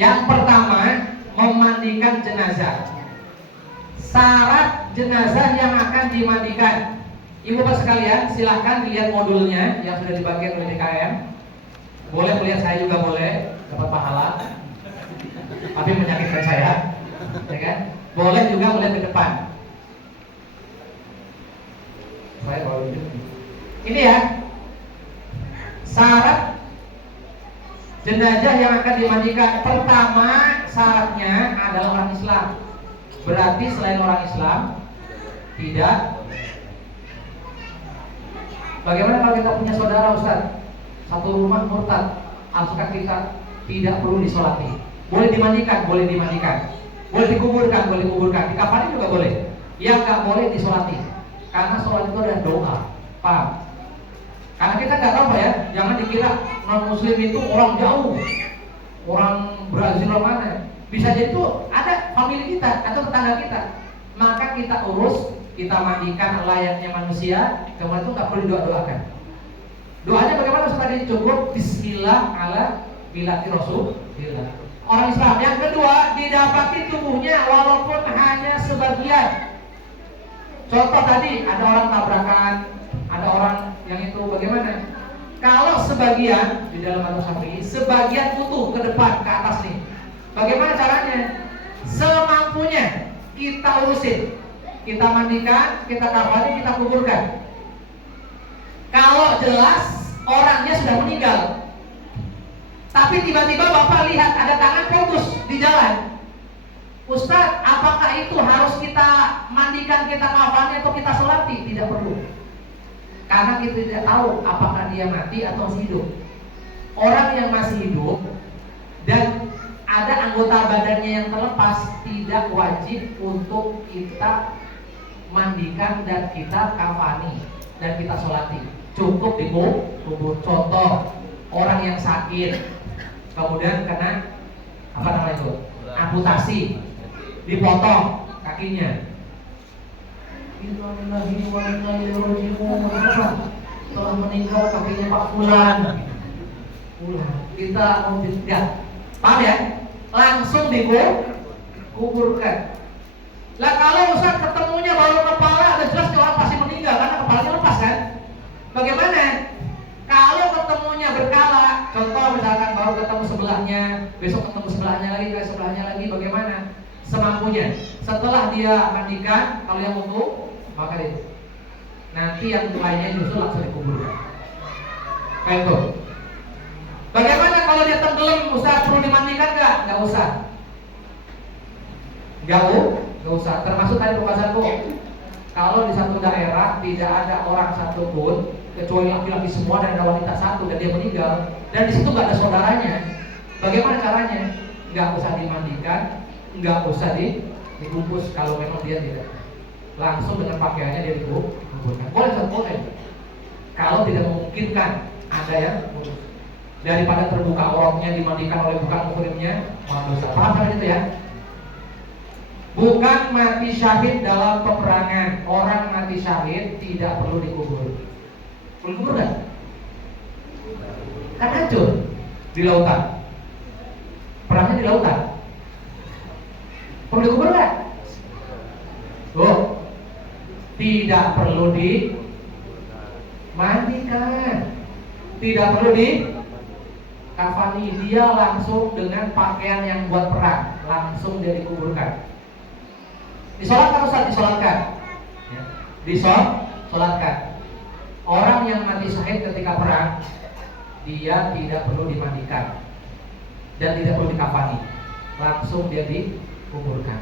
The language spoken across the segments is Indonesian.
Yang pertama, memandikan jenazah. Syarat jenazah yang akan dimandikan. Ibu bapak sekalian, silahkan dilihat modulnya yang sudah dibagikan oleh DKM. Boleh melihat saya juga boleh, dapat pahala. Tapi menyakitkan saya, ya kan? Boleh juga melihat ke depan. Ini ya, syarat jenazah yang akan dimandikan. Pertama, syaratnya adalah orang Islam. Berarti selain orang Islam tidak. Bagaimana kalau kita punya saudara Ustaz, satu rumah murtad, apakah kita tidak perlu disolati? Boleh dimandikan, boleh dimandikan. Boleh dikuburkan, boleh dikuburkan. Dikafani juga boleh. Yang nggak boleh disolati, karena sholat itu adalah doa. Paham? Karena kita nggak tahu ya, jangan dikira non muslim itu orang jauh, orang Brazil mana. Bisa jadi itu ada famili kita atau tetangga kita. Maka kita urus, kita mandikan layaknya manusia. Kemudian itu nggak perlu doa-doakan. Doanya bagaimana Ustaz? Cukup Bismillah ala bilati Rasulillah. Orang Islam. Yang kedua, didapati tubuhnya walaupun hanya sebagian. Contoh tadi ada orang tabrakan, ada orang yang itu bagaimana? Kalau sebagian di dalam Al Syafi'i, sebagian utuh ke depan ke atas nih. Bagaimana caranya? Semampunya kita urusin, kita mandikan, kita kafani, kita kuburkan. Kalau jelas orangnya sudah meninggal, tapi tiba-tiba bapak lihat ada tangan putus di jalan, Ustaz, apakah itu harus kita mandikan, kita kafani atau kita sholati? Tidak perlu. Karena kita tidak tahu apakah dia mati atau masih hidup. Orang yang masih hidup dan ada anggota badannya yang terlepas, tidak wajib untuk kita mandikan dan kita kafani dan kita sholati. Cukup dikubur. Contoh, orang yang sakit kemudian kena apa namanya itu? Amputasi, dipotong kakinya. Telah meninggal kakinya Pak Fulan. Kita mau tidak, paham ya? Langsung dikuburkan. Lah kalau Ustaz ketemunya baru kepala, jelas orang pasti meninggal karena kepalanya lepas kan? Bagaimana? Kalau ketemunya berkala, contoh misalkan baru ketemu sebelahnya, besok ketemu sebelahnya lagi, bagaimana? Semampunya. Setelah dia mandikan, kalau yang utuh, maka itu. Nanti yang lainnya justru langsung dikuburkan. Kayak itu. Bagaimana kalau dia tenggelam, Ustaz perlu dimandikan nggak? Nggak usah. Nggak usah. Termasuk tadi pembahasanku. Kalau di satu daerah tidak ada orang satupun kecuali laki-laki semua dan ada wanita satu dan dia meninggal dan di situ nggak ada saudaranya, bagaimana caranya? Nggak usah dimandikan, nggak usah dibungkus kalau memang dia tidak. Langsung dengan pakaiannya dia dikuburkan. Boleh. Kalau tidak memungkinkan ada yang daripada terbuka auratnya dimandikan oleh bukan muhrimnya, malah dosa. Paham kan itu ya? Bukan mati syahid dalam peperangan. Orang mati syahid tidak perlu dikubur. Perlu dikubur kan? Kan hancur di lautan. Perangnya di lautan. Perlu dikubur kan? Tidak perlu dimandikan, tidak perlu dikafani. Dia langsung dengan pakaian yang buat perang, langsung dia dikuburkan. Disolatkan Ustaz, disolatkan. Disolatkan. Orang yang mati syahid ketika perang, dia tidak perlu dimandikan dan tidak perlu dikafani, langsung dia dikuburkan.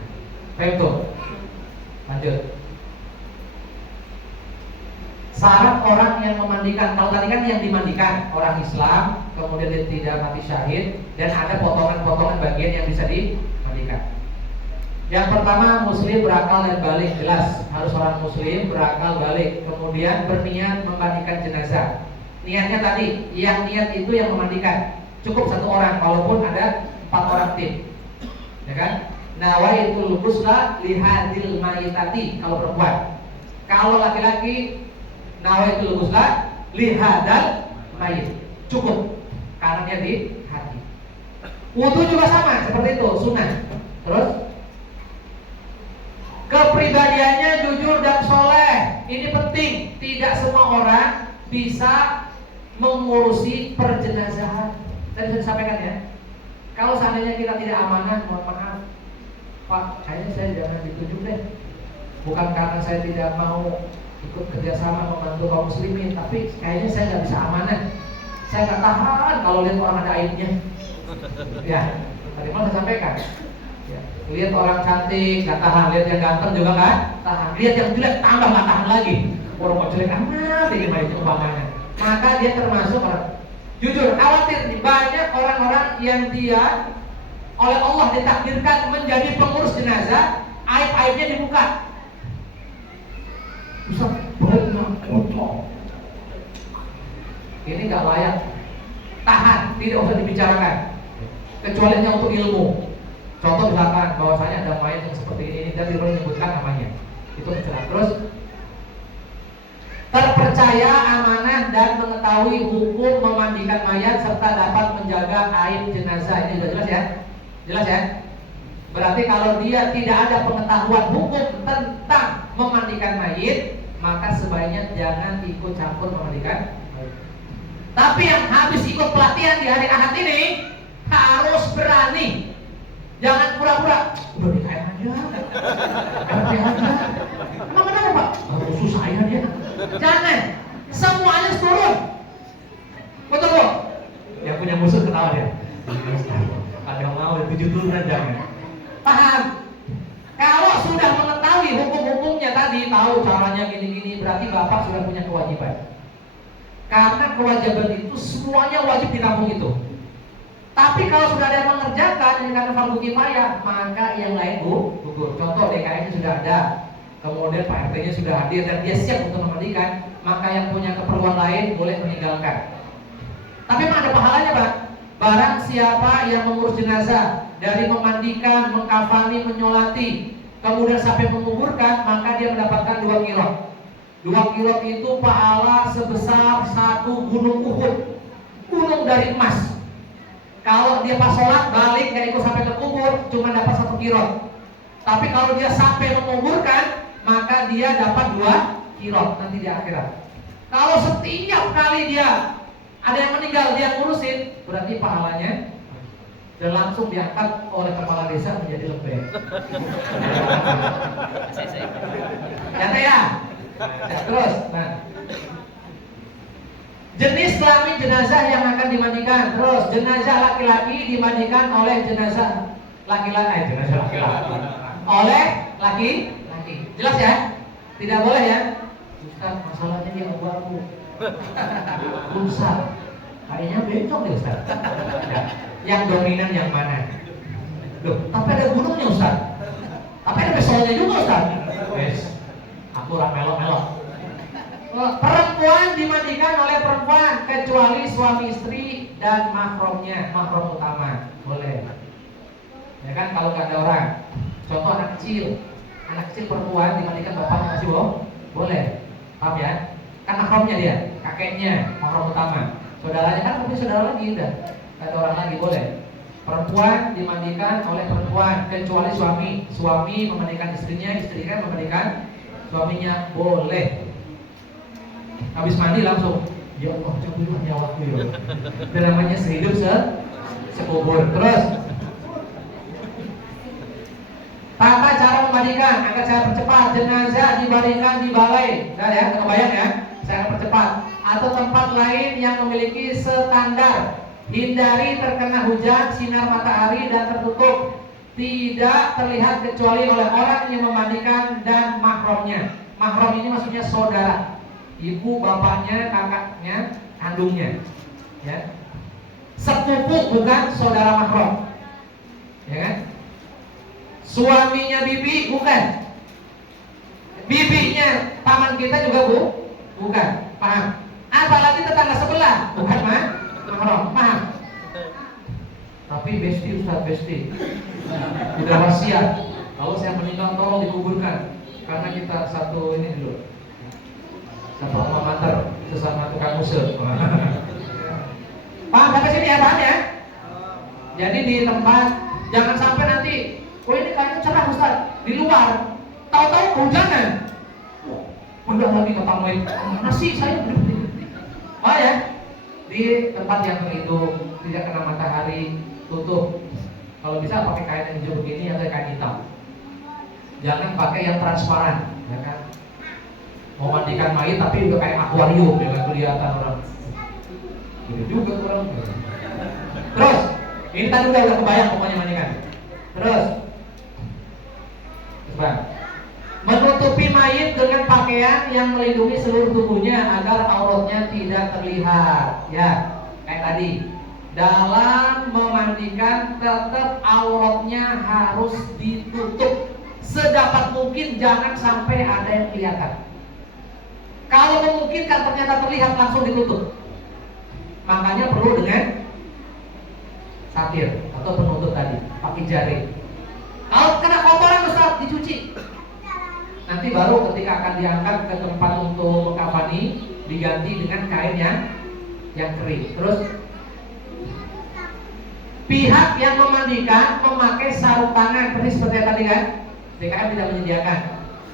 Baik tuh. Lanjut. Syarat orang yang memandikan, kalau tadi kan yang dimandikan orang Islam, kemudian dia tidak mati syahid dan ada potongan-potongan bagian yang bisa dimandikan. Yang pertama, muslim berakal dan balik, jelas harus orang muslim berakal balik. Kemudian berniat memandikan jenazah. Niatnya tadi, yang niat itu yang memandikan cukup satu orang, walaupun ada 4 orang tim, ya kan? Nawaitul ghusla lihadil mayitati kalau perempuan. Kalau laki-laki nawaitul ghusla lihadal mayit, cukup karena dia di hati. Wudu juga sama seperti itu, sunnah. Terus kepribadiannya jujur dan soleh, ini penting. Tidak semua orang bisa mengurusi perjenazahan. Tadi sudah disampaikan ya. Kalau seandainya kita tidak amanah, mohon maaf, Pak, kayaknya saya jangan ditunjuk deh. Bukan karena saya tidak mau ikut kerjasama membantu kaum muslimin, tapi kayaknya saya nggak bisa amanah. Saya nggak tahan kalau lihat orang ada aibnya. Ya, tadi malah saya sampaikan. Ya, lihat orang cantik nggak tahan, lihat yang ganteng juga nggak tahan, lihat yang jelek tambah nggak tahan lagi. Orang kok jelek amat ini mah itu umpamanya. Maka dia termasuk orang. Jujur, khawatir nih, banyak orang-orang yang dia oleh Allah ditakdirkan menjadi pengurus jenazah, aib-aibnya dibuka. Ustaz, baunya kotor. Ini gak layak. Tahan, tidak usah dibicarakan. Kecuali hanya untuk ilmu. Contoh misalkan bahwasanya ada mayat yang seperti ini dan tidak menyebutkan namanya. Itu mencela. Terus terpercaya, amanah dan mengetahui hukum memandikan mayat serta dapat menjaga aib jenazah. Ini sudah jelas ya? Jelas ya? Berarti kalau dia tidak ada pengetahuan hukum tentang memandikan mayit, maka sebaiknya jangan ikut campur memandikan mayit. Tapi yang habis ikut pelatihan di hari Ahad ini harus berani. Jangan pura-pura, udah nikahin aja, RT aja. Emang kenapa Pak? Musuh saya dia. Jangan, semuanya turun. Betul Bu? Yang punya musuh ketawa dia. Ada yang mau 7 turunan jangan. Paham? Kalau sudah mengetahui hukum-hukumnya tadi, tahu caranya gini-gini, berarti Bapak sudah punya kewajiban. Karena kewajiban itu semuanya wajib ditampung itu. Tapi kalau sudah ada yang mengerjakan yang dikatakan fardu kifayah, maka yang lain gugur. Contoh DKM-nya sudah ada, kemudian Pak RT-nya sudah hadir dan dia siap untuk memandikan, maka yang punya keperluan lain boleh meninggalkan. Tapi memang ada pahalanya Pak. Barang siapa yang mengurus jenazah dari memandikan, mengkafani, menyolati, kemudian sampai menguburkan, maka dia mendapatkan 2 kirot. 2 kirot itu pahala sebesar 1 gunung Uhud, gunung dari emas. Kalau dia pas sholat balik nggak ikut sampai ke kubur, cuma dapat 1 kirot. Tapi kalau dia sampai menguburkan, maka dia dapat 2 kirot nanti di akhirat. Kalau setiap kali dia ada yang meninggal dia ngurusin, berarti pahalanya dan langsung diangkat oleh kepala desa menjadi lembek. Nyata ya? Terus, nah, jenis kelamin jenazah yang akan dimandikan. Terus jenazah laki-laki dimandikan oleh jenazah laki-laki. Jenazah laki-laki oleh laki-laki. Jelas ya? Tidak boleh ya? Ustaz, masalahnya dia abu-abu. Ustaz, kayaknya bencong nih Ustaz. Yang dominan yang mana? Loh, tapi ada gunungnya Ustaz. Tapi ada besolnya juga Ustaz. Wes, aku orang melok-melok. Perempuan dimandikan oleh perempuan kecuali suami istri dan mahramnya, mahram utama. Boleh. Ya kan kalau nggak ada orang. Contoh anak kecil perempuan dimandikan bapaknya masih boleh. Paham ya? Kan mahramnya dia, kakeknya, mahram utama. Saudaranya kan punya saudara lagi udah. Nggak ada orang lagi boleh. Perempuan dimandikan oleh perempuan kecuali suami memandikan istrinya, istri kan memandikan suaminya, boleh. Habis mandi langsung, ya Allah cabutlah nyawaku ya. Itu namanya sehidup sekubur. Terus tata cara memandikan agar saya percepat. Jenazah dibaringkan di balai. Nah ya, kebayang ya, saya akan percepat. Atau tempat lain yang memiliki standar. Hindari terkena hujan, sinar matahari dan tertutup. Tidak terlihat kecuali oleh orang yang memandikan dan mahramnya. Mahram ini maksudnya saudara. Ibu, bapaknya, kakaknya, kandungnya, ya. Sepupu bukan saudara mahram, ya kan? Suaminya bibi bukan, bibinya paman kita juga bukan, paham? Apalagi tetangga sebelah bukan mahram, paham? Tapi besti Ustaz, besti udah wasiat, kalau saya meninggal tolong dikuburkan karena kita satu ini dulu. Satu alma mater, sesama tukang usul. Paham sampai sini ya, paham ya? Jadi di tempat, jangan sampai nanti, oh ini kayaknya cerah Ustaz, di luar, tahu-tahu kehujanan. Udah lagi kata main nasi saya oh ya, di tempat yang terlindung, tidak kena matahari, tutup. Kalau bisa pakai kain yang hijau begini atau kain hitam. Jangan pakai yang transparan, ya kan? Mau mandikan mayat tapi juga kayak akuarium, ya kan, kelihatan orang. Gitu juga orang. Terus, ini tadi udah kebayang pokoknya mandikan. Terus, coba. Menutupi mayat dengan pakaian yang melindungi seluruh tubuhnya agar auratnya tidak terlihat. Ya, kayak tadi. Dalam memandikan tetap auratnya harus ditutup sedapat mungkin, jangan sampai ada yang kelihatan. Kalau memungkinkan ternyata terlihat, langsung ditutup. Makanya perlu dengan satir atau penutup tadi, pakai jari. Kalau kena kotoran Ustaz, dicuci. Nanti baru ketika akan diangkat ke tempat untuk mengkafani, diganti dengan kain yang kering. Terus pihak yang memandikan memakai sarung tangan seperti tadi kan, DKM tidak menyediakan.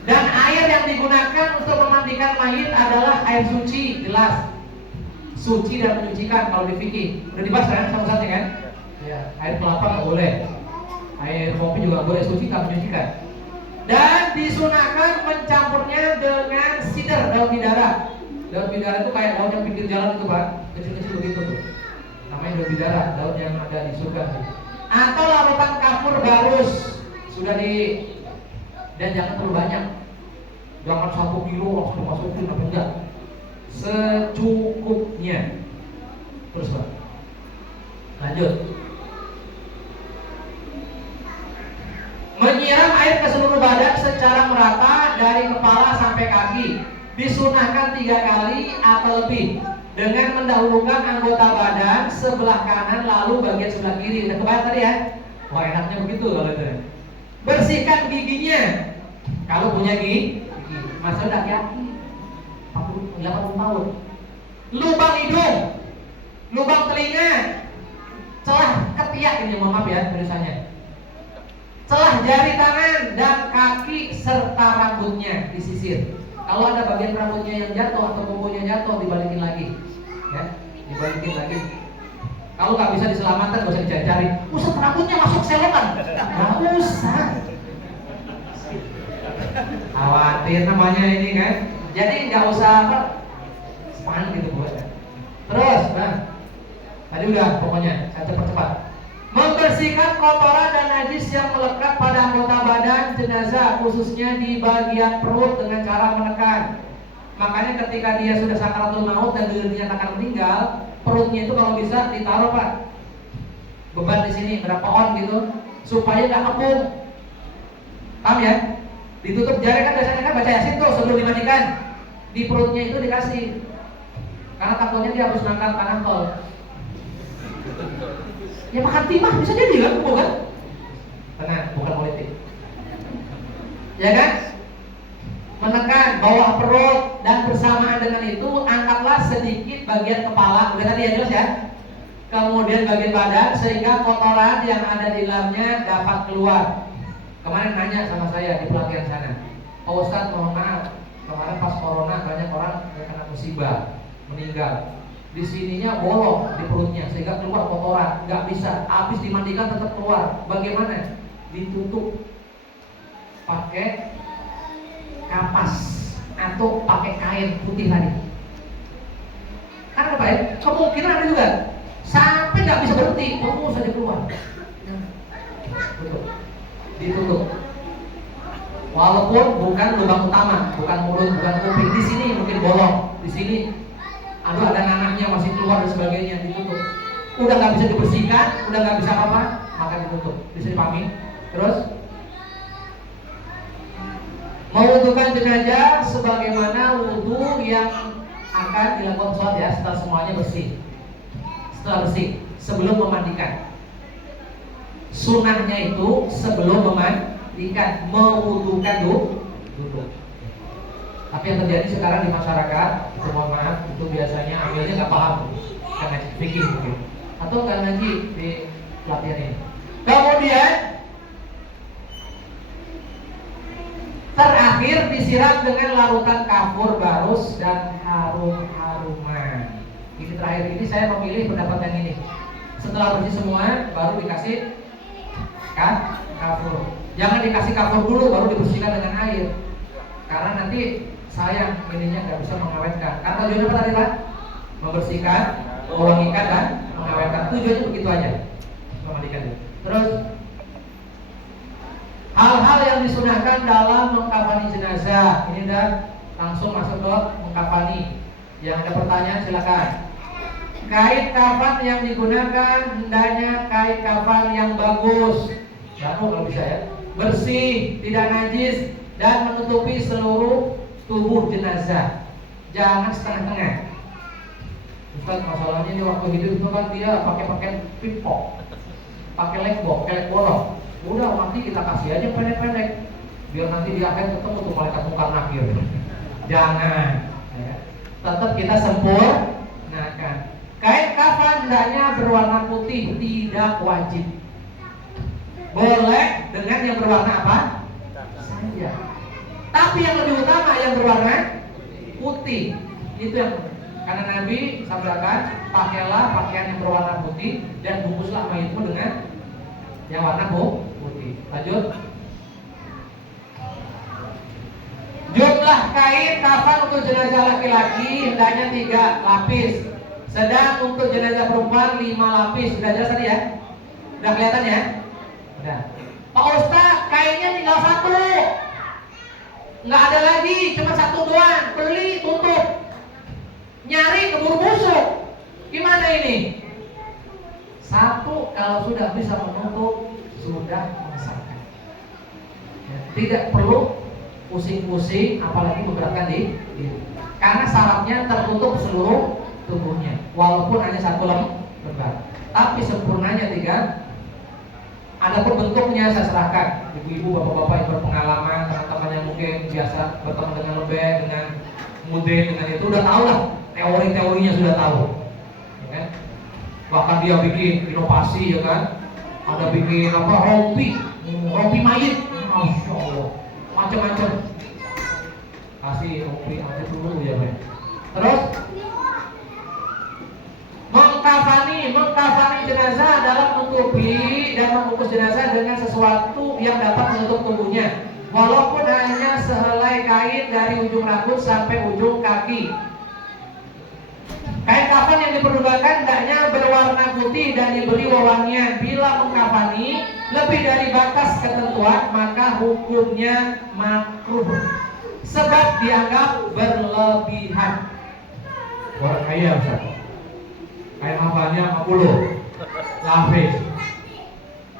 Dan air yang digunakan untuk memandikan mayit adalah air suci, jelas. Suci dan menyucikan kalau di fikih. Udah dibahas kan sama satunya kan? Ya, air kelapa nggak boleh, air kopi juga boleh, suci tak menyucikan. Dan disunahkan mencampurnya dengan sidr, daun bidara. Daun bidara itu kayak daun yang pinggir jalan itu Pak, kecil-kecil begitu tuh. Namanya daun bidara, daun yang ada di surga. Atau larutan kapur barus, sudah di, dan jangan terlalu banyak. Jangan 1 kilo langsung dimasukin, apa enggak? Secukupnya. Terus Pak, lanjut. Menyiram air ke seluruh badan secara merata dari kepala sampai kaki. Disunahkan 3 kali atau lebih, dengan mendahulukan anggota badan sebelah kanan lalu bagian sebelah kiri. Udah kebayang tadi ya? Wah enaknya begitu kalau itu. Bersihkan giginya. Kalau punya gigi, masa udah kaki 80 tahun. Lubang hidung, lubang telinga, celah ketiak, ini mohon maaf ya tulisannya. Celah jari tangan dan kaki serta rambutnya disisir. Kalau ada bagian rambutnya yang jatuh atau kukunya jatuh, dibalikin lagi, ya, dibalikin lagi. Kalau nggak bisa diselamatkan, nggak usah dicari-cari. Ustaz, rambutnya masuk selokan. Nggak usah. Khawatir namanya ini kan. Jadi nggak usah apa, span gitu buat. Terus, nah, tadi udah pokoknya saya cepat-cepat. Membersihkan kotoran dan najis yang melekat pada anggota badan jenazah, khususnya di bagian perut dengan cara menekan. Makanya ketika dia sudah sakaratul maut dan dinyatakan meninggal, perutnya itu kalau bisa ditaruh Pak, beban di sini berapa on gitu, supaya nggak kembung. Paham ya? Ditutup jari kan, biasanya kan baca Yasin tuh sebelum dimandikan. Di perutnya itu dikasih, karena takutnya dia harus ngangkat tanah tol. Ya makan timah bisa jadi kan, bukan? Tenang, bukan politik. Ya kan? Menekan bawah perut dan bersamaan dengan itu angkatlah sedikit bagian kepala. Udah tadi ya jelas ya. Kemudian bagian badan sehingga kotoran yang ada di dalamnya dapat keluar. Kemarin nanya sama saya di pelatihan sana, Pak Ustadz mohon maaf, kemarin pas corona banyak orang yang kena musibah, meninggal. Di sininya bolong di perutnya sehingga keluar kotoran, nggak bisa, habis dimandikan tetap keluar. Bagaimana? Ditutup pakai kapas atau pakai kain putih tadi. Kan apa ya? Kemungkinan ada juga sampai nggak bisa berhenti, terus saja keluar. Tutup, ditutup. Walaupun bukan lubang utama, bukan mulut, bukan kuping. Di sini mungkin bolong, di sini. Aduh ada nanahnya masih keluar dan sebagainya, ditutup. Udah nggak bisa dibersihkan, udah nggak bisa apa-apa, maka ditutup. Bisa dipahami? Terus mewudukan jenazah sebagaimana wudhu yang akan dilakukan sholat ya, setelah semuanya bersih. Setelah bersih, sebelum memandikan. Sunnahnya itu sebelum memandikan, mewudukan dulu. Tapi yang terjadi sekarang di masyarakat, mohon maaf, itu biasanya ambilnya nggak paham, kan ngaji fikih mungkin, atau nggak ngaji di latihan ini. Kemudian terakhir disiram dengan larutan kafur barus dan harum-haruman. Ini terakhir ini saya memilih pendapat yang ini. Setelah bersih semua baru dikasih kafur. Jangan dikasih kafur dulu baru dibersihkan dengan air. Karena nanti sayang ininya nggak bisa mengawetkan. Karena tujuannya apa tadi Pak? Membersihkan, mewangikan dan mengawetkan. Tujuannya begitu aja. Memandikan. Terus hal-hal yang disunahkan dalam mengkafani jenazah. Ini udah langsung masuk ke mengkafani. Yang ada pertanyaan silakan. Kain kafan yang digunakan hendaknya kain kafan yang bagus, baru kalau bisa ya, bersih, tidak najis dan menutupi seluruh tubuh jenazah. Jangan setengah-tengah. Ustaz, masalahnya ini waktu hidup itu kan dia pakai pimpok, pakai lekbok, pakai lekbolong. Udah mati kita kasih aja pendek-pendek, biar nanti di akhir ketemu tuh malaikat mungkar nakir. Jangan. Ya. Tetap kita sempurnakan. Kain kafan hendaknya berwarna putih, tidak wajib. Boleh dengan yang berwarna apa? Saja. Tapi yang lebih utama yang berwarna putih. Itu yang karena Nabi sabdakan, pakailah pakaian yang berwarna putih dan bungkuslah mayitmu dengan yang warna putih. Lanjut. Jumlah kain kafan untuk jenazah laki-laki hendaknya 3 lapis. Sedang untuk jenazah perempuan 5 lapis. Sudah jelas tadi ya? Sudah kelihatan ya? Sudah. Pak Ustaz, kainnya tinggal 1. Nggak ada lagi, cuma 1 doang. Beli, tutup. Nyari keburu busuk. Gimana ini? 1 kalau sudah bisa menutup, sudah mengesahkan. Ya, tidak perlu pusing-pusing, apalagi memberatkan diri. Karena syaratnya tertutup seluruh tubuhnya, walaupun hanya 1 lembar. Tapi sempurnanya 3. Adapun bentuknya saya serahkan ibu-ibu, bapak-bapak yang berpengalaman, teman-teman yang mungkin biasa bertemu dengan lebih, dengan mude, dengan itu udah tahu lah teori-teorinya sudah tahu. Ya kan? Bahkan dia bikin inovasi ya kan, ada bikin apa rompi mayit, masya Allah, macam-macam. Kasih rompi aja dulu ya Pak. Terus mengkafani jenazah adalah menutupi dan membungkus jenazah dengan sesuatu yang dapat menutup tubuhnya, walaupun hanya sehelai kain dari ujung rambut sampai ujung kaki. Kain kafan yang diperlukan hendaknya berwarna putih dan diberi wewangian. Bila mengkafani lebih dari batas ketentuan, maka hukumnya makruh, sebab dianggap berlebihan. Orang kaya Ustaz, kain kafannya 50 lapis,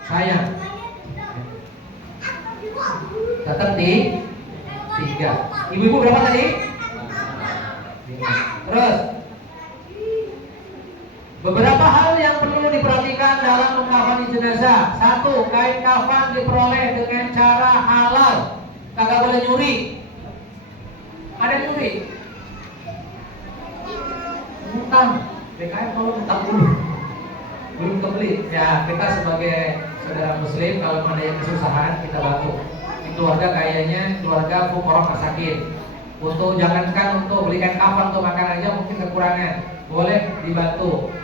sayang. Tetap di 3. Ibu-ibu berapa tadi? 5. Terus beberapa hal yang perlu diperhatikan dalam mengkafani jenazah. 1. Kain kafan diperoleh dengan cara halal, kagak boleh nyuri. Ada nyuri? Utang. DKM kalau utang dulu, belum kebeli. Ya kita sebagai saudara muslim, kalau ada yang kesusahan kita bantu. Keluarga kayaknya keluarga fuqara masakin. Untuk jangankan untuk belikan kafan untuk makan aja mungkin kekurangan, boleh dibantu.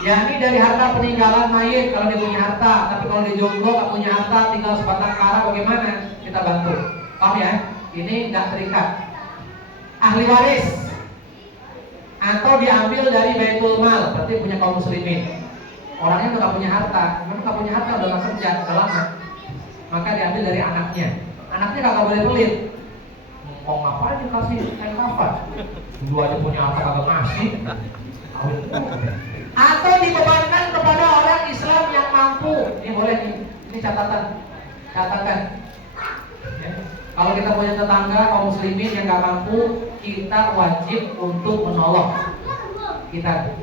Ya ini dari harta peninggalan mayit kalau dia punya harta, tapi kalau dia jomblo nggak punya harta, tinggal sebatang kara, bagaimana? Kita bantu. Paham ya? Ini nggak terikat. Ahli waris atau diambil dari baitul mal, berarti punya kaum muslimin. Orangnya udah nggak punya harta, memang nggak punya harta, udah nggak kerja, udah lama. Maka diambil dari anaknya. Anaknya kagak boleh pelit. Mau ngapain dikasih kain kafan? Dulu aja punya harta kagak ngasih. Atau dibebankan kepada orang Islam yang mampu. Ini boleh nih. Ini catatan. Ya. Kalau kita punya tetangga kaum muslimin yang nggak mampu, kita wajib untuk menolong. Kita,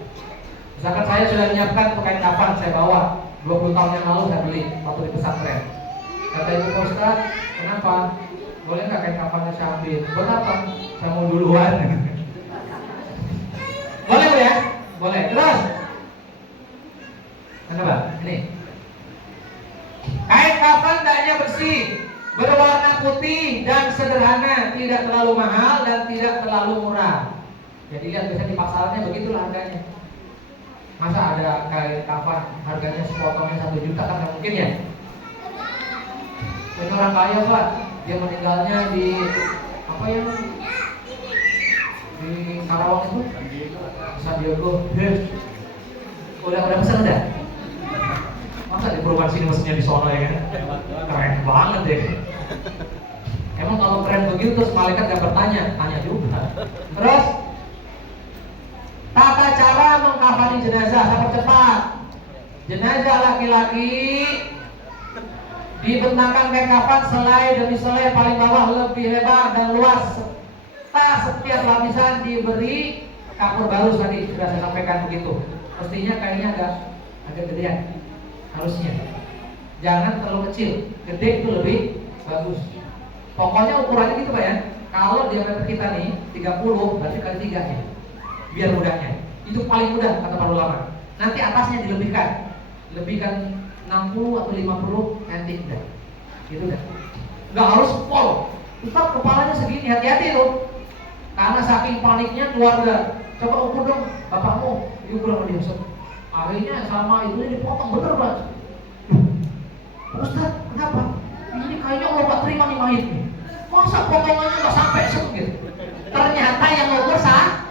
misalkan saya sudah menyiapkan kain kafan, saya bawa 20 tahun yang lalu saya beli waktu di pesantren. Kata ibu Ustaz, kenapa? Boleh nggak kain kafannya saya ambil? Buat apa? Saya mau duluan. Boleh Bu ya? Boleh. Terus, kenapa? Ini Kain kafan hendaknya bersih, berwarna putih dan sederhana, tidak terlalu mahal dan tidak terlalu murah. Jadi lihat biasanya di pasarnya begitulah harganya. Masa ada kain kafan harganya sepotongnya 1 juta, kan nggak mungkin ya? Ini orang kaya Pak, dia meninggalnya di apa ya? Di Karawang itu, San Diego. Udah pesan udah? Masa di perumahan sini mesinnya di sono ya kan? Keren banget deh. Emang kalau keren begitu terus malaikat gak bertanya? Tanya juga. Terus tata cara mengkafani jenazah, saya percepat. Jenazah laki-laki dibentangkan kain kafan selai demi selai paling bawah lebih lebar dan luas, serta setiap lapisan diberi kapur baru. Tadi sudah saya sampaikan begitu. Mestinya kainnya agak gedean, harusnya. Jangan terlalu kecil, gede itu lebih bagus. Pokoknya ukurannya gitu Pak ya. Kalau diameter kita nih 30, berarti kali 3 nya. Biar mudahnya. Itu paling mudah kata para ulama. Nanti atasnya dilebihkan. Lebihkan 60 atau 50 nanti udah. Gitu kan. Enggak harus full. Ustaz kepalanya segini, hati-hati loh. Karena saking paniknya keluarga. Coba ukur dong bapakmu, diukur sama dia Ustaz. Akhirnya sama itu dipotong bener Pak. Ustaz, kenapa? Ini kayaknya Allah gak terima nih mayit nih. Masa potongannya gak sampai segini? Ternyata yang ukur sah.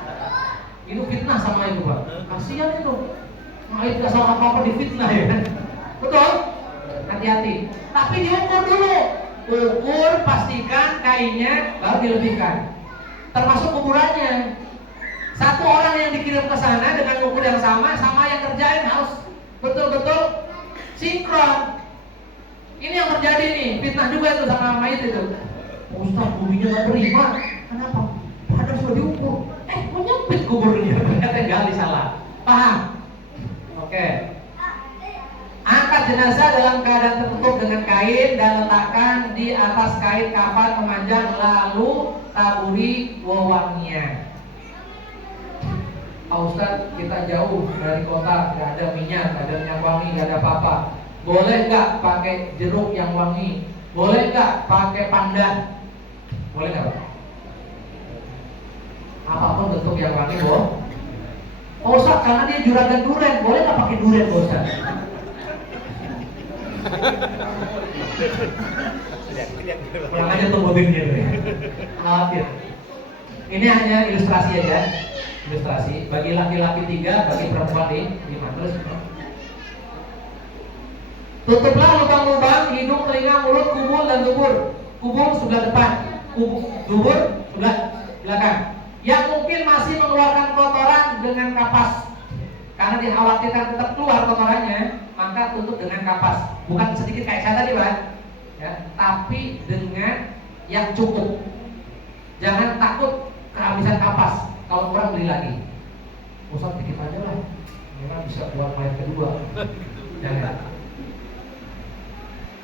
Itu fitnah sama itu Pak. Kasihan itu. Mayit gak salah apa-apa difitnah ya kan? Betul? Hati-hati. Tapi diukur dulu. Ukur, pastikan kainnya baru dilebihkan. Termasuk kuburannya. Satu orang yang dikirim ke sana dengan ukur yang sama yang kerjain harus betul-betul sinkron. Ini yang terjadi nih, fitnah juga itu sama mayit itu. Ustaz, buminya gak terima. Kenapa? Padahal sudah diukur. Menyempit kuburnya. Ternyata gali salah. Paham? Oke. Angkat jenazah dalam keadaan tertutup dengan kain dan letakkan di atas kain kafan memanjang, lalu taburi wewangian. Pak Ustaz, kita jauh dari kota, gak ada minyak, gak ada minyak wangi, gak ada apa-apa. Boleh gak pakai jeruk yang wangi? Boleh gak pakai pandan? Boleh gak Pak? Apapun bentuk yang wangi, Pak Ustaz, karena dia juragan duren, boleh gak pakai duren Pak Ustaz? Pulang aja tuh mobilnya tuh ya. Khawatir. Ini hanya ilustrasi aja. Ilustrasi. Bagi laki-laki 3, bagi perempuan 5. Terus tutuplah lubang-lubang hidung, telinga, mulut, kubul dan dubur. Kubul sebelah depan, dubur sebelah belakang. Yang mungkin masih mengeluarkan kotoran dengan kapas. Karena dikhawatirkan tetap keluar kotorannya, maka tutup dengan kapas. Bukan sedikit kayak saya tadi Pak ya, tapi dengan yang cukup. Jangan takut kehabisan kapas. Kalau kurang beli lagi. Ustaz dikit aja lah, karena bisa buat mayat kedua. Jangan.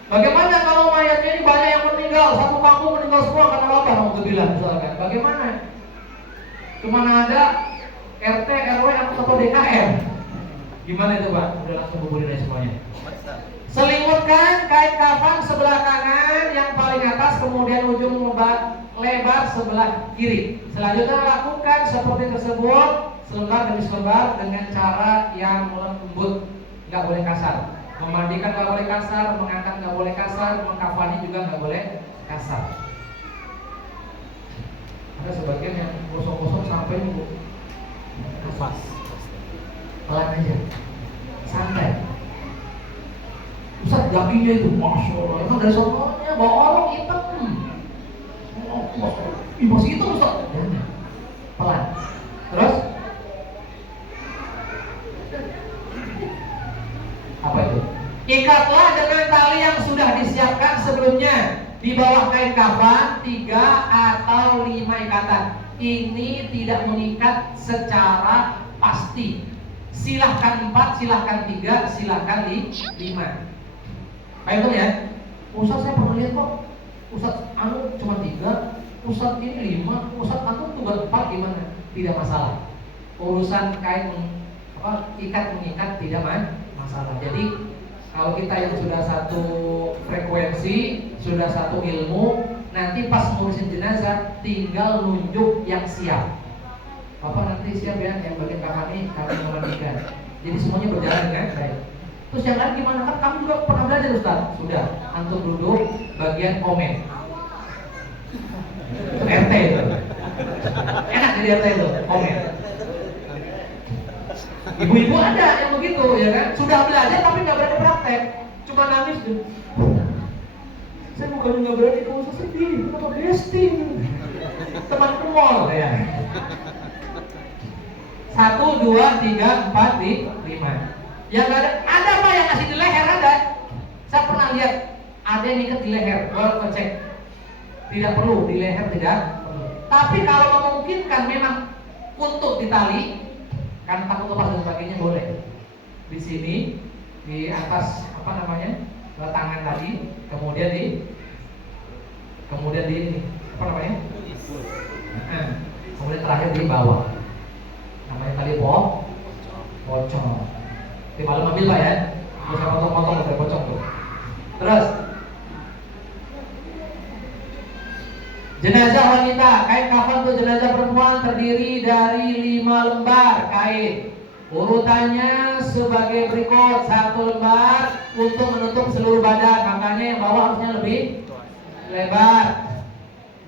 Bagaimana kalau mayatnya ini banyak yang meninggal, satu kampung meninggal semua karena apa? Alhamdulillah misalkan. Bagaimana? Cuma ada RT, RW atau DKM. Gimana itu Pak? Udah langsung kuburin aja semuanya. Selimutkan kain kafan sebelah kanan yang paling atas, kemudian ujung lebar sebelah kiri. Selanjutnya lakukan seperti tersebut selembar demi selembar dengan cara yang lembut, nggak boleh kasar. Memandikan nggak boleh kasar, mengangkat nggak boleh kasar, mengkafani juga nggak boleh kasar. Ada sebagian yang kosong-kosong sampai kasar. Pelan aja, santai. Ustaz dagingnya itu, masya Allah, emang dari sononya bawa orang hitam. Masih itu Ustaz. Pelan. Terus apa itu? Ikatlah dengan tali yang sudah disiapkan sebelumnya di bawah kain kafan 3 atau 5 ikatan. Ini tidak mengikat secara pasti. Silahkan 4, silahkan 3, silahkan 5. Baik tuh ya. Ustaz saya pernah lihat kok. Ustaz anu cuma 3, Ustaz ini 5, Ustaz anu tunggal 4 gimana? Tidak masalah. Urusan kain ikat mengikat tidak masalah. Jadi Kalau kita yang sudah satu frekuensi, sudah satu ilmu, nanti pas ngurusin jenazah tinggal nunjuk yang siap. Bapak nanti siap ya, yang bagian kafani kami memandikan. Jadi semuanya berjalan dengan baik. Terus yang lain gimana? Kan kamu juga pernah belajar Ustaz. Sudah, antum duduk bagian komen. RT itu. Enak jadi RT itu, komen. Ibu-ibu ada yang begitu, ya kan? Sudah belajar tapi nggak berani praktek, cuma nangis tuh. Saya bukan nggak berani, kamu sedih, kenapa besting? Teman ke mall ya. 1, 2, 3, 4, 5. Yang ada apa yang ngasih di leher ada? Saya pernah lihat ada yang ikat di leher, boleh ngecek. Tidak perlu di leher, tidak perlu. Tapi kalau memungkinkan memang untuk ditali, kan takut lepas dan sebagainya boleh. Di sini, di atas apa namanya, tangan tadi, kemudian di ini, apa namanya? Kemudian terakhir di bawah. Namanya tali pocong. Di malam ambil Pak ya. Bisa potong-potong udah pocong tuh. Terus jenazah wanita, kain kafan untuk jenazah perempuan terdiri dari 5 lembar kain. Urutannya sebagai berikut: 1 lembar untuk menutup seluruh badan, makanya yang bawah harusnya lebih lebar.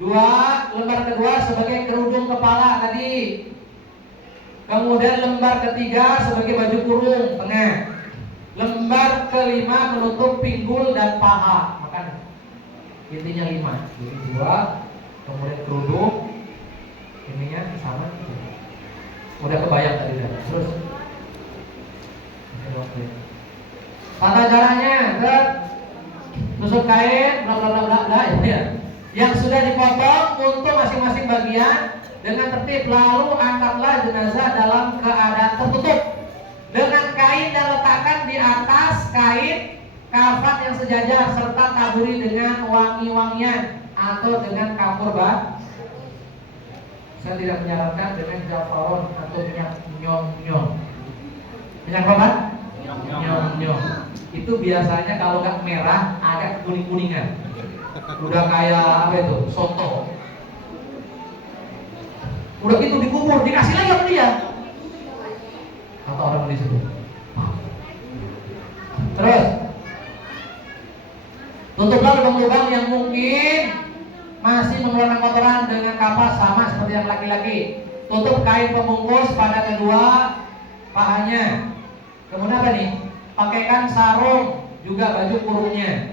2 lembar kedua sebagai kerudung kepala tadi. Kemudian lembar ketiga sebagai baju kurung tengah. Lembar kelima menutup pinggul dan paha. Makanya intinya 5. Jadi 2, kemudian kerudung, ininya sama. Udah kebayang tadi dah. Terus tata caranya, tusuk kain, bla bla bla bla bla ya. Yang sudah dipotong untuk masing-masing bagian dengan tertib, lalu angkatlah jenazah dalam keadaan tertutup dengan kain dan letakkan di atas kain kafan yang sejajar serta taburi dengan wangi-wangian atau dengan kapur bak. Saya tidak menyarankan dengan jafaron atau minyak nyong-nyong. Minyak apa? Nyong-nyong. Itu biasanya kalau nggak merah agak kuning-kuningan. Udah kayak apa itu? Soto. Udah gitu dikubur, dikasih lagi sama dia. Kata orang di situ. Terus tutuplah lubang-lubang yang mungkin masih mengeluarkan kotoran dengan kapas sama seperti yang laki-laki. Tutup kain pembungkus pada kedua pahanya. Kemudian apa nih? Pakaikan sarung juga baju kurungnya.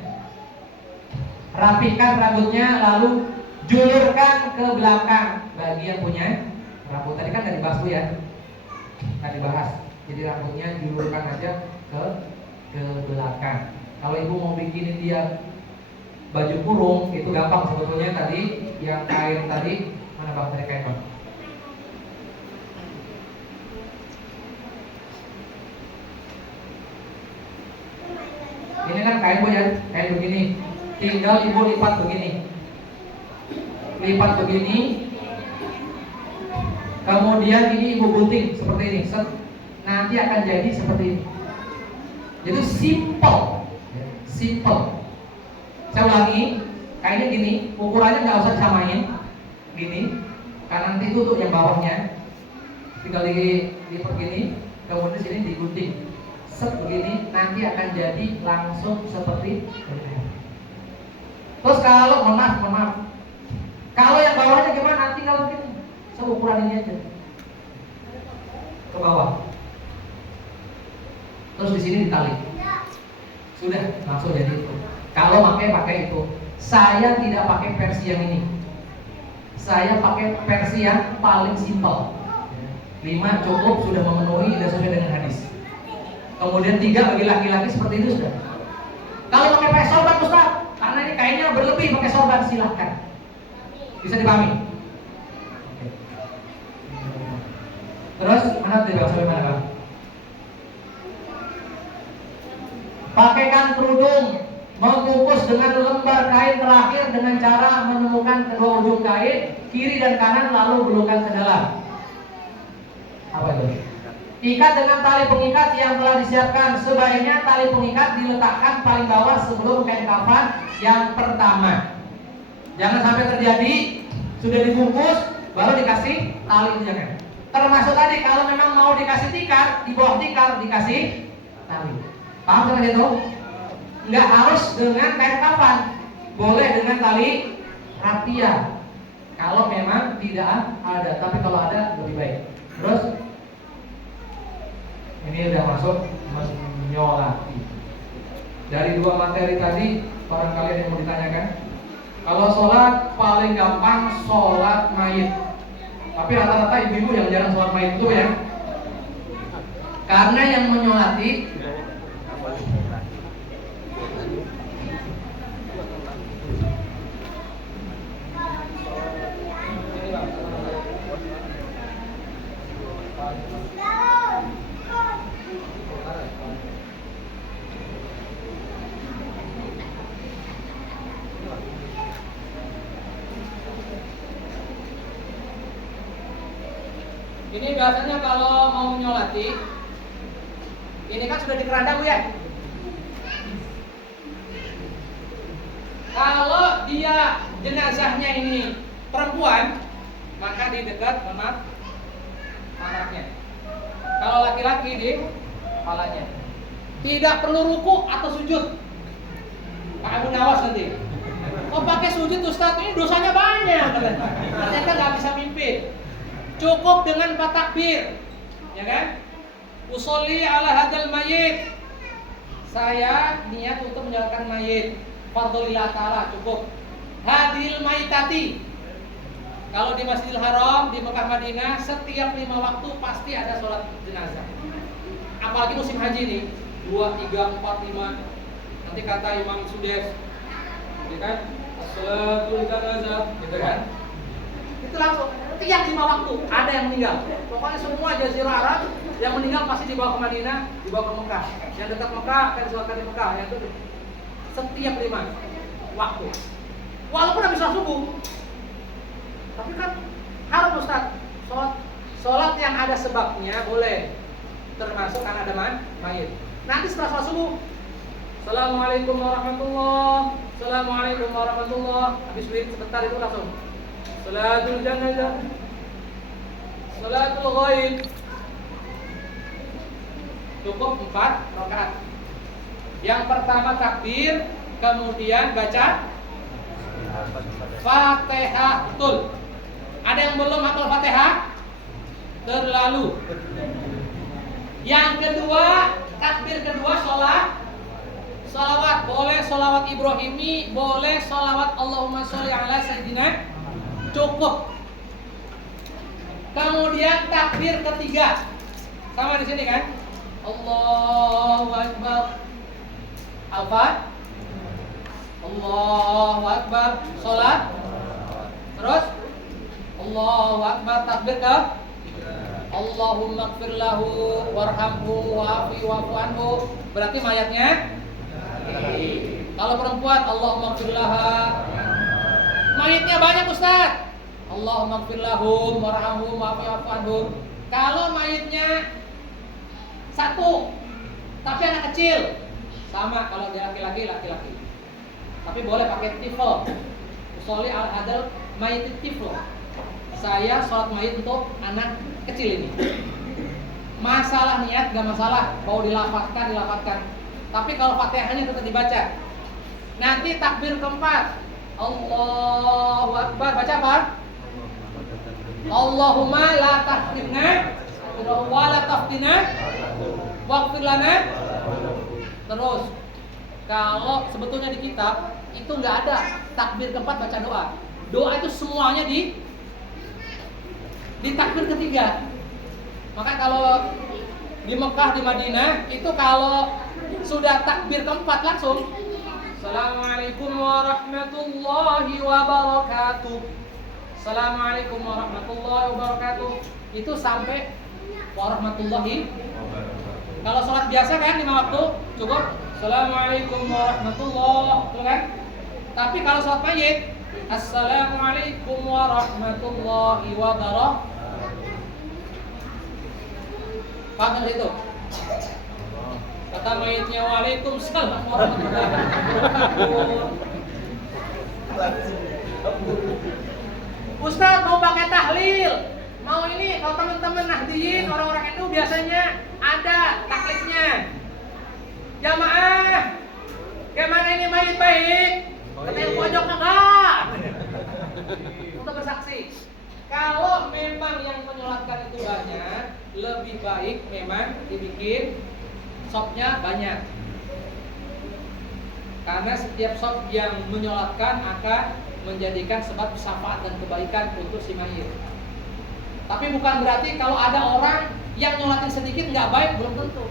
Rapikan rambutnya lalu julurkan ke belakang bagi yang punya rambut. Tadi kan nggak dibahas tuh ya, nggak dibahas. Jadi rambutnya julurkan aja ke belakang. Kalau ibu mau bikinin dia baju kurung itu gampang sebetulnya. Tadi yang kain tadi mana bang? Tadi kain bang. Ini kan kain bu ya, kain begini. Tinggal ibu lipat begini. Lipat begini, kemudian ini ibu gunting seperti ini. Nanti akan jadi seperti ini. Jadi simple. Saya ulangi, kainnya gini, ukurannya nggak usah disamain, gini, karena nanti itu untuk yang bawahnya. Tinggal dilipat gini, kemudian sini digunting, begini, nanti akan jadi langsung seperti ini. Terus kalau maaf, kalau yang bawahnya gimana? Tinggal begini, seukuran ini aja ke bawah. Terus di sini ditali. Sudah langsung jadi itu. Kalau pakai itu. Saya tidak pakai versi yang ini. Saya pakai versi yang paling simpel. 5 cukup, sudah memenuhi, sudah sesuai dengan hadis. Kemudian 3 bagi laki-laki seperti itu sudah. Kalau pakai sorban Ustaz, karena ini kainnya berlebih, pakai sorban silahkan. Bisa dipahami? Terus mana tadi bang? Sampai mana bang? Pakaikan kerudung, membungkus dengan lembar kain terakhir dengan cara menemukan kedua ujung kain kiri dan kanan lalu belokkan ke dalam. Apa itu? Ikat dengan tali pengikat yang telah disiapkan. Sebaiknya tali pengikat diletakkan paling bawah sebelum kain kafan yang pertama. Jangan sampai terjadi sudah dibungkus baru dikasih tali, jangan. Termasuk tadi kalau memang mau dikasih tikar, di bawah tikar dikasih tali. Paham seperti itu? Nggak harus dengan kain kafan, boleh dengan tali rapia. Kalau memang tidak ada, tapi kalau ada lebih baik. Terus ini udah masuk menyolati. Dari dua materi tadi, barangkali ada yang mau ditanyakan? Kalau sholat paling gampang sholat mayit. Tapi rata-rata ibu-ibu yang jarang sholat mayit itu ya. Karena yang menyolati ini biasanya kalau mau menyolati, ini kan sudah dikeranda Bu ya. Kalau dia jenazahnya ini perempuan, maka di dekat anaknya. Kalau laki-laki di kepalanya. Tidak perlu ruku atau sujud. Pak Abu Nawas nanti. Oh pakai sujud Ustaz, ini dosanya banyak. Ternyata nggak bisa mimpin. Cukup dengan 4 takbir, ya kan? Usolli ala hadal mayit. Saya niat untuk menyalakan mayit. Fardhulillah ta'ala, cukup. Hadil mayitati. Kalau di Masjidil Haram, di Mekah Madinah, setiap 5 waktu pasti ada sholat jenazah. Apalagi musim haji nih, 2, 3, 4, 5. Nanti kata Imam Sudes, ya kan? As-salatul janazah, gitu kan? Itu langsung tiap 5 waktu ada yang meninggal. Pokoknya semua Jazirah Arab yang meninggal pasti dibawa ke Madinah, dibawa ke Mekah. Yang dekat Mekah akan disolatkan di Mekah. Yang itu setiap 5 waktu. Walaupun habis sholat subuh. Tapi kan harus Ustaz, sholat yang ada sebabnya boleh. Termasuk karena ada mayit. Nanti setelah sholat subuh, Assalamualaikum warahmatullahi. Assalamualaikum warahmatullahi. Habis wirid sebentar itu langsung Salatul janazah, salatul ghaib. Cukup 4 rakaat. Yang pertama takbir, kemudian baca Fatihatul. Ada yang belum hafal Fatihah? Terlalu. Yang kedua, takbir kedua sholawat. Boleh sholawat Ibrahimi, boleh sholawat Allahumma sholli ala sayyidina. Cukup. Kemudian takbir ketiga. Sama di sini kan? Allahu Akbar. Alfa. Allahu Akbar. Salat. Terus Allahu Akbar, takbir ke Allahumma ighfir lahu warhamhu wa'afi wa'fu anhu. Berarti mayatnya. Kalau perempuan Allahumma ighfir laha. Mayitnya banyak Ustaz. Allahumma ighfir lahum warhamhum wa'afi wa'fu anhum. Kalau mayitnya 1 tapi anak kecil, sama kalau dia laki-laki. Tapi boleh pakai tifl. Usolli al hadal mayit tifl. Saya sholat mayit untuk anak kecil ini. Masalah niat gak masalah, mau dilafazkan. Tapi kalau Fatihahnya tetap dibaca. Nanti takbir keempat, Allahu Akbar, baca apa? Allahumma la tahtimna wa la taftina waghfir lana. Terus kalau sebetulnya di kitab itu nggak ada takbir keempat baca doa. Doa itu semuanya di takbir ketiga. Maka kalau di Mekah, di Madinah itu kalau sudah takbir keempat langsung Assalamualaikum warahmatullahi wabarakatuh. Assalamualaikum warahmatullahi wabarakatuh. Itu sampai warahmatullahi. Kalau sholat biasa kan 5 waktu cukup Assalamualaikum warahmatullahi, betul kan? Tapi kalau sholat mayit Assalamualaikum warahmatullahi wabarakatuh. Paham nggak itu? Kata mayitnya waalaikumsalam warahmatullahi wabarakatuh. Ustaz mau pakai tahlil, mau ini kalau teman-teman Nahdiyin orang-orang itu biasanya ada taklifnya. Jamaah, gimana ini mayit baik? Kata yang pojok enggak. Untuk bersaksi. Kalau memang yang menyolatkan itu banyak, lebih baik memang dibikin sopnya banyak. Karena setiap sop yang menyolatkan akan menjadikan sebab syafaat dan kebaikan untuk si mayit. Tapi bukan berarti kalau ada orang yang nyolatin sedikit nggak baik, belum tentu.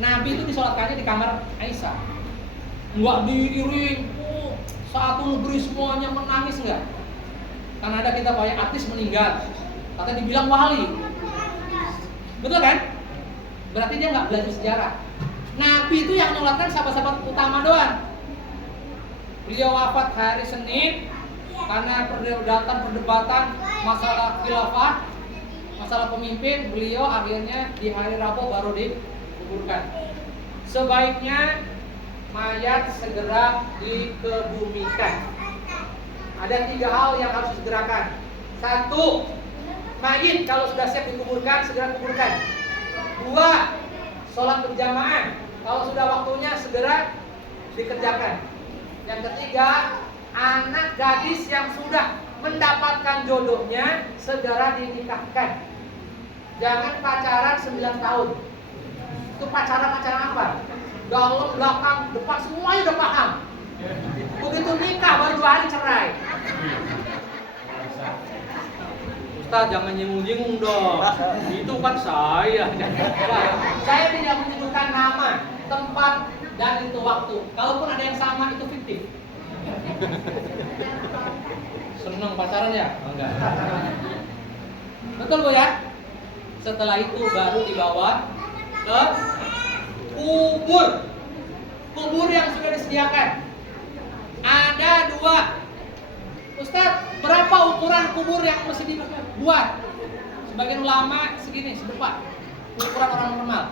Nabi itu disolatkannya di kamar Aisyah, nggak diiring. Satu negeri semuanya menangis nggak? Karena ada kita banyak artis meninggal, katanya dibilang wali, betul kan? Berarti dia nggak belajar sejarah. Nabi itu yang nyolatkan sahabat-sahabat utama doang. Beliau wafat hari Senin karena perdebatan masalah khilafah, masalah pemimpin. Beliau akhirnya di hari Rabu baru dikuburkan. Sebaiknya mayat segera dikebumikan. Ada 3 hal yang harus disegerakan. 1, mayit kalau sudah siap dikuburkan segera kuburkan. 2, sholat berjamaah kalau sudah waktunya segera dikerjakan. Yang ketiga, anak gadis yang sudah mendapatkan jodohnya segera dinikahkan. Jangan pacaran 9 tahun. Itu pacaran apa? Dalam, belakang, depan semuanya udah paham. Begitu nikah baru 2 hari cerai. Ustaz jangan nyinggung-nyinggung dong. Itu kan saya. Saya tidak menyebutkan nama, tempat, dan itu waktu. Kalaupun ada yang sama itu fiktif. Senang pacaran ya? Enggak. Betul Bu ya? Setelah itu baru dibawa ke kubur. Kubur yang sudah disediakan. Ada 2. Ustaz, berapa ukuran kubur yang mesti dibuat? Sebagian ulama segini, sedepak. Ukuran orang normal.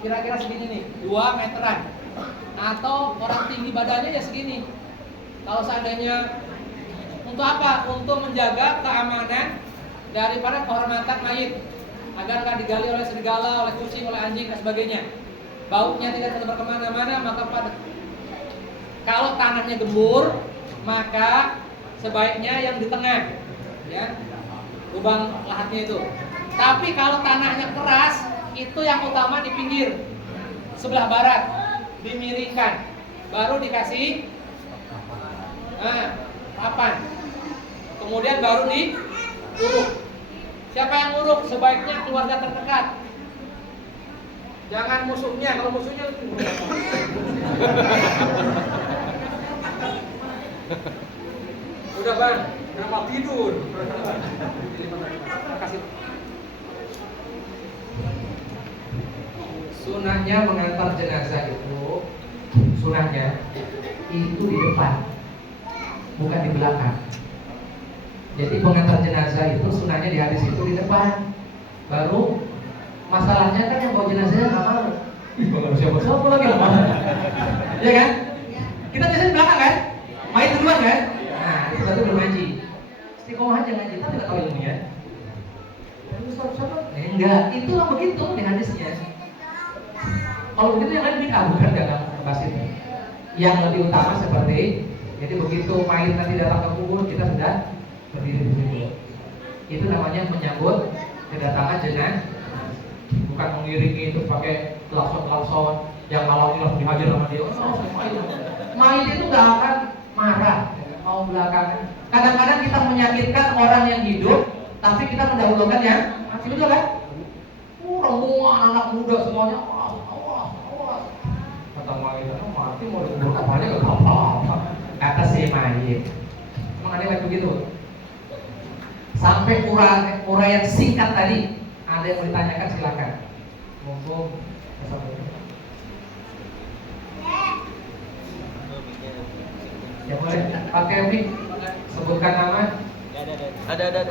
Kira-kira segini nih, 2 meteran. Atau orang tinggi badannya ya segini. Kalau seandainya untuk apa? Untuk menjaga keamanan daripada kehormatan mayit, agar nggak digali oleh serigala, oleh kucing, oleh anjing dan sebagainya. Baunya tidak tersebar kemana-mana, maka kalau tanahnya gembur, maka sebaiknya yang di tengah, ya, lubang lahatnya itu. Tapi kalau tanahnya keras, itu yang utama di pinggir sebelah barat, dimiringkan, baru dikasih papan, kemudian baru diuruk. Siapa yang uruk? Sebaiknya keluarga terdekat, jangan musuhnya. Kalau musuhnya udah bang, kenapa tidur? Kasih. Sunahnya mengantar jenazah itu, sunahnya itu di depan, bukan di belakang. Jadi pengantar jenazah itu sunahnya di hadis itu di depan. Baru masalahnya kan yang bawa jenazahnya nggak mau. Kalau siapa lagi nggak mau, ya kan? Kita biasanya di belakang kan, main duluan kan? Nah itu berarti belum ngaji. Istiqomah aja ngaji, tapi nggak tahu ilmunya. Enggak, itu lah begitu di hadisnya. Kalau begitu yang lain nikah, bukan dalam bahasa itu. Yang lebih utama seperti, jadi begitu mayit nanti datang ke kubur, kita sudah berdiri di situ. Itu namanya menyambut kedatangan jenazah, bukan mengiringi itu pakai klakson yang malam ini langsung dihajar sama dia. Mayit itu nggak akan marah, mau belakangan. Kadang-kadang kita menyakitkan orang yang hidup, tapi kita mendahulukan yang mati, betul kan? Semua anak muda semuanya, awas. Kata mayit, mati mau dikubur kapalnya ke kapal. Kata si mayit, emang ada yang begitu? Sampai uraian singkat tadi, ada yang mau ditanyakan silakan. Monggo. Ya boleh, pakai mic, sebutkan nama. Ada.